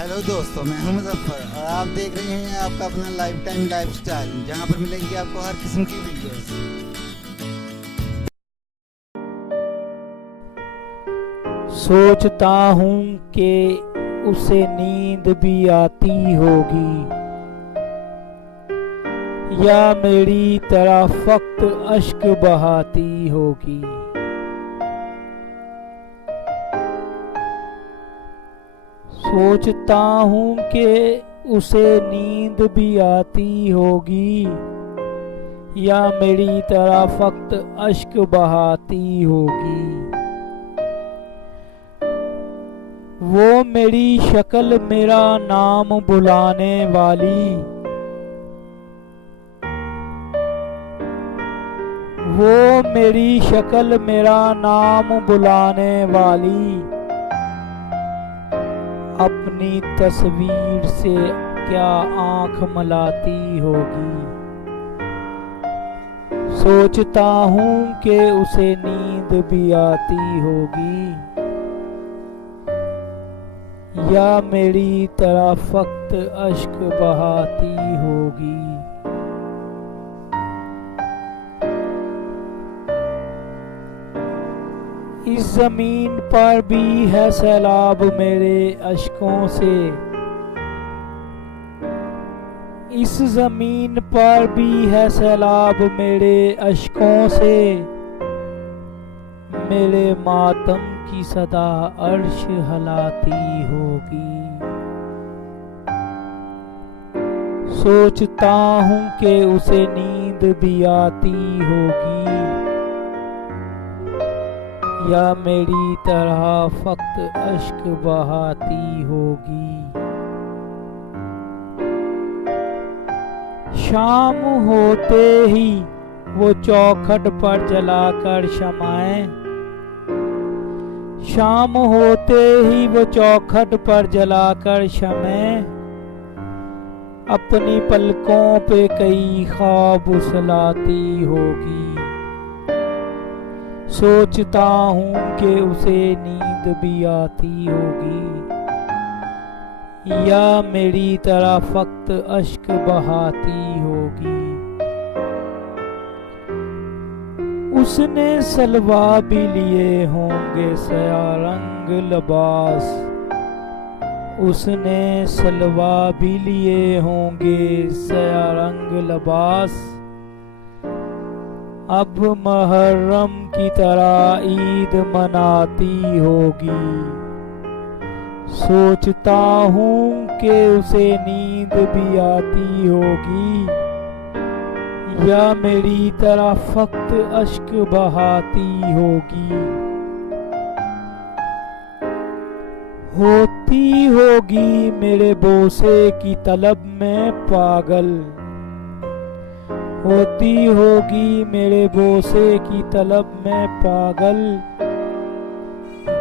Hello दोस्तों, मैं हूं मुजफ्फर और आप देख रहे हैं आपका अपना लाइफ टाइम लाइफस्टाइल, जहां पर मिलेंगी आपको हर किस्म की वीडियोस। सोचता हूँ कि उसे नींद भी आती होगी या मेरी तरह फक्त अश्क बहाती होगी। सोचता हूँ कि उसे नींद भी आती होगी या मेरी तरह फक्त अश्क बहाती होगी। वो मेरी शक्ल मेरा नाम बुलाने वाली, वो मेरी शक्ल मेरा नाम बुलाने वाली अपनी तस्वीर से क्या आंख मलाती होगी। सोचता हूँ कि उसे नींद भी आती होगी या मेरी तरह फक्त अश्क बहाती होगी। इस जमीन पर भी है सैलाब मेरे अश्कों से, इस जमीन पर भी है सैलाब मेरे अश्कों से। मेरे मातम की सदा अर्श हलाती होगी। सोचता हूँ कि उसे नींद भी आती होगी या मेरी तरह फक्त अश्क बहाती होगी। शाम होते ही वो चौखट पर जलाकर शमाएं, शाम होते ही वो चौखट पर जलाकर शमें अपनी पलकों पे कई ख्वाब उछलाती होगी। सोचता हूँ कि उसे नींद भी आती होगी या मेरी तरह फक्त अश्क बहाती होगी। उसने सलवा भी लिए होंगे सया रंग लिबास, उसने सलवा भी लिए होंगे सया रंग लिबास। अब मुहर्रम की तरह ईद मनाती होगी। सोचता हूँ कि उसे नींद भी आती होगी या मेरी तरह फक्त अश्क बहाती होगी। होती होगी मेरे बोसे की तलब में पागल, होती होगी मेरे बोसे की तलब में पागल।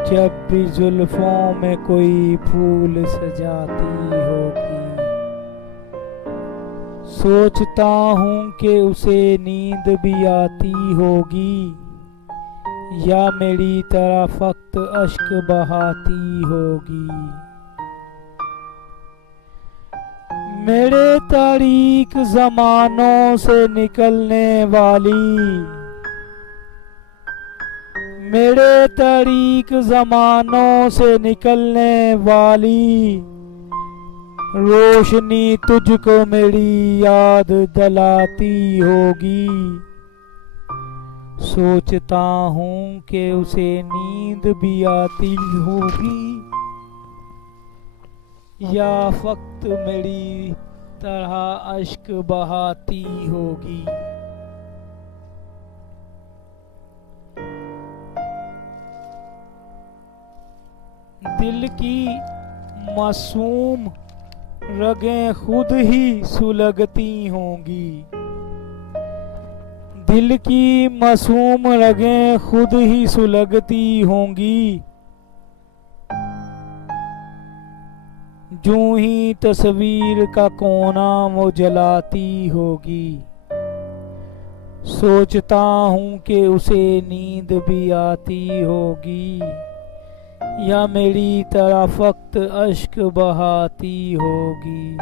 जब भी जुल्फों में कोई फूल सजाती होगी। सोचता हूँ कि उसे नींद भी आती होगी या मेरी तरह फक्त अश्क बहाती होगी। मेरे तारीक ज़मानों से निकलने वाली, मेरे तारीक ज़मानों से निकलने वाली रोशनी तुझको मेरी याद दिलाती होगी। सोचता हूँ कि उसे नींद भी आती होगी या फक्त मेरी तरह अश्क बहाती होगी। दिल की मासूम रगें खुद ही सुलगती होंगी, दिल की मासूम रगें खुद ही सुलगती होंगी। जूं ही तस्वीर का कोना वो जलाती होगी। सोचता हूँ कि उसे नींद भी आती होगी या मेरी तरह फक्त अश्क बहाती होगी।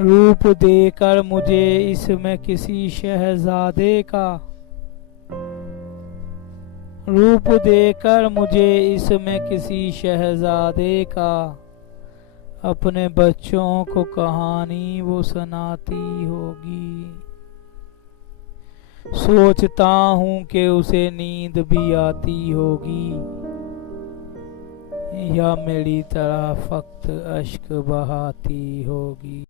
रूप देकर मुझे इसमें किसी शहजादे का, रूप देकर मुझे इसमें किसी शहजादे का, अपने बच्चों को कहानी वो सुनाती होगी। सोचता हूँ कि उसे नींद भी आती होगी, या मेरी तरह फक्त अश्क बहाती होगी।